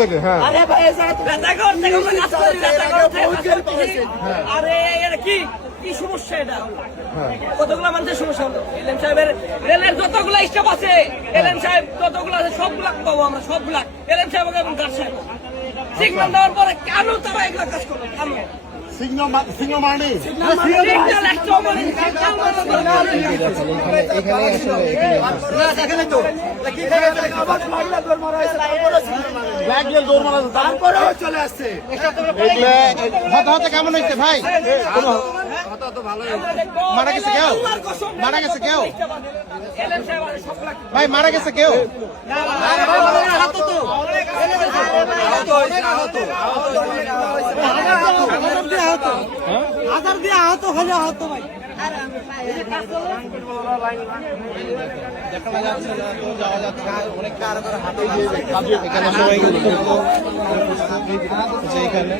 থেকে হ্যাঁ আরে কি কি সমস্যা এটা? কতগুলো মানুষের সমস্যা হলো? এলএম সাহেবের রেলের যতগুলো স্টাফ আছে, এলএম সাহেব যতগুলো আছে সবগুলা পাবো আমরা, সবগুলা এলএম সাহেব এবং গার্ড সাহেব সিগন্যাল দেওয়ার পরে কেন তারা এগুলো কাজ করলো? কেন সিগন্যাল মানে চলে আসছে। কেমন হয়েছে ভাই? মারা গেছে কেউ? মারা গেছে কেউ? ভাই মারা গেছে কেউ? হাজার দিয়ে আহত হলে আহত ভাই দেখা যাচ্ছে যাওয়া যাচ্ছে অনেক কারো হাতে এখানে সবাই এখানে